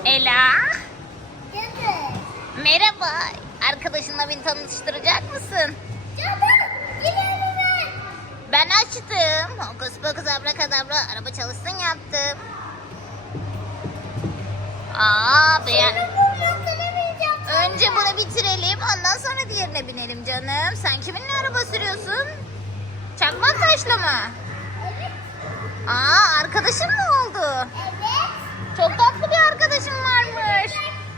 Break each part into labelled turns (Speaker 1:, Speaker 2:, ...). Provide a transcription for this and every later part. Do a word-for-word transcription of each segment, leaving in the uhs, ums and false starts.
Speaker 1: Ela.
Speaker 2: Canım.
Speaker 1: Merhaba. Arkadaşınla beni tanıştıracak mısın?
Speaker 2: Canım. Yine mi?
Speaker 1: Ben açtım. Hokus pokus abrakadabra araba çalışsın yaptım. Aa beğen. Önce bunu bitirelim, ondan sonra diğerine binelim canım. Sen kiminle araba sürüyorsun? Çakmak taşla mı?
Speaker 2: Evet.
Speaker 1: Aa, arkadaşın mı oldu?
Speaker 2: Evet.
Speaker 1: Çok tatlı bir arkadaşın varmış.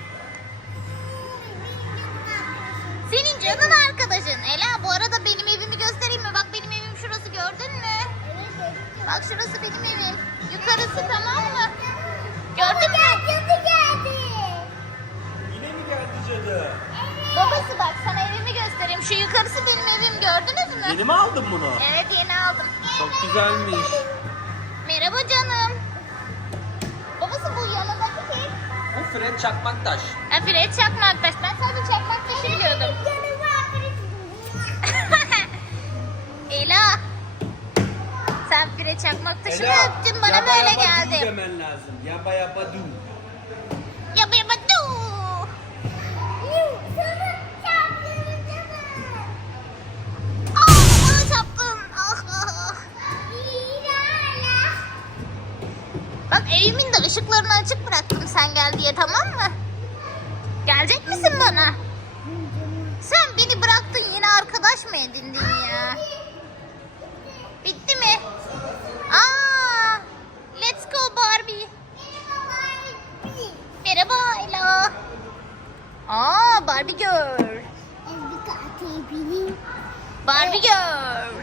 Speaker 1: Senin canın arkadaşın. Ela, bu arada benim evimi göstereyim mi? Bak benim evim şurası, gördün mü? Bak şurası benim evim. Yukarısı, tamam mı? Gördün mü?
Speaker 2: Cadı geldi.
Speaker 3: Yine mi geldi cadı?
Speaker 1: Babası bak, sana evimi göstereyim. Şu yukarısı benim evim, gördünüz mü?
Speaker 3: Yeni mi aldın bunu?
Speaker 1: Evet, yeni aldım.
Speaker 3: Çok güzelmiş.
Speaker 1: Merhaba canım. Babası bu yanındaki kim?
Speaker 3: Bu Fred Çakmaktaş.
Speaker 1: Ha, Fred Çakmaktaş. Ben sadece Çakmaktaş'ı biliyordum. Ela. Sen Fred Çakmaktaş'ı mı öptün? Bana
Speaker 3: yaba
Speaker 1: böyle
Speaker 3: yaba
Speaker 1: geldi.
Speaker 3: Du demen lazım. Yaba yaba du.
Speaker 1: Ya bir batu. Aa, bana çarptın. Ah, ah. Bak evimin de ışıklarını açık bıraktım sen gel diye, tamam mı? Gelecek misin bana? Sen beni bıraktın, yeni arkadaş mı edindin ya? Bitti mi? Aa, let's go Barbie. Merhaba Ela. Aa, Barbie girl. Barbie girl.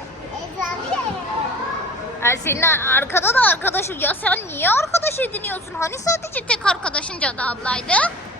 Speaker 1: Ha, senin arkada da arkadaşın. Ya sen niye arkadaş ediniyorsun? Hani sadece tek arkadaşın Cadı ablaydı?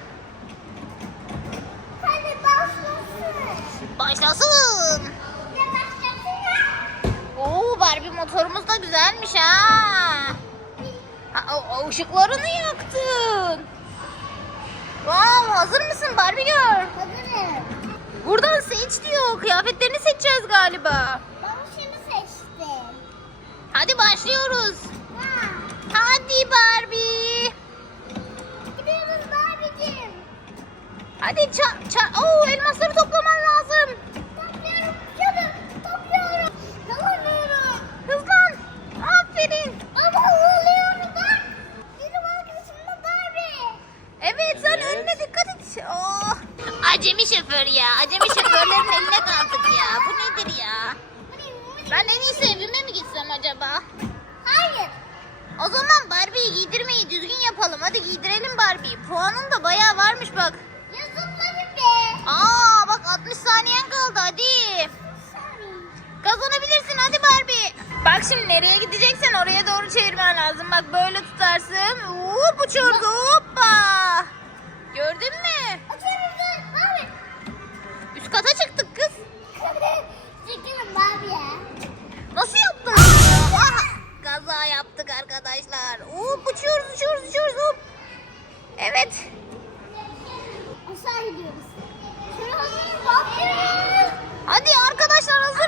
Speaker 2: Hadi başlasın.
Speaker 1: Başlasın.
Speaker 2: Ya başlasın.
Speaker 1: Oo, Barbie motorumuz da güzelmiş ha. Ha, o, o ışıklarını yaktın. Wow, hazır mısın Barbie girl?
Speaker 2: Hazırım.
Speaker 1: Buradan seç diyor. Kıyafetlerini seçeceğiz galiba.
Speaker 2: Ben şunu seçtim.
Speaker 1: Hadi başlıyoruz.
Speaker 2: Ha.
Speaker 1: Hadi Barbie.
Speaker 2: Gidiyoruz Barbie'cim.
Speaker 1: Hadi ça ça. Oo, elmasları toplaman lazım.
Speaker 2: Topluyorum canım. Topluyorum. Alamıyorum.
Speaker 1: Hızlan. Aferin.
Speaker 2: Ama alıyorum ben. Benim arkadaşım da Barbie.
Speaker 1: Evet, sen
Speaker 3: Evet.
Speaker 1: önüne dikkat et. Oh. Acemi şoför ya. Acemi şoförlerin eline kaldık ya. Bu nedir ya? Ben en iyisi evime mi gitsem acaba?
Speaker 2: Hayır.
Speaker 1: O zaman Barbie'yi giydirmeyi düzgün yapalım. Hadi giydirelim Barbie'yi. Puanın da bayağı varmış bak.
Speaker 2: Yazıkları be.
Speaker 1: Aa bak, altmış saniyen kaldı, hadi. Kazanabilirsin, hadi Barbie. Bak şimdi nereye gideceksen oraya doğru çevirmen lazım. Bak böyle tutarsın. Hop, uçuyoruz, hoppa. Gördün mü?
Speaker 2: Açıyorum dur. Barbie.
Speaker 1: Üst kata çıktık kız.
Speaker 2: Çekelim Barbie'ye.
Speaker 1: Nasıl yaptın ya? Aha, kaza yaptık arkadaşlar. Hop, uçuyoruz uçuyoruz uçuyoruz, hop. Evet.
Speaker 2: Aşağı gidiyoruz. Şuraya hazırız. Bakıyoruz.
Speaker 1: Hadi arkadaşlar, hazır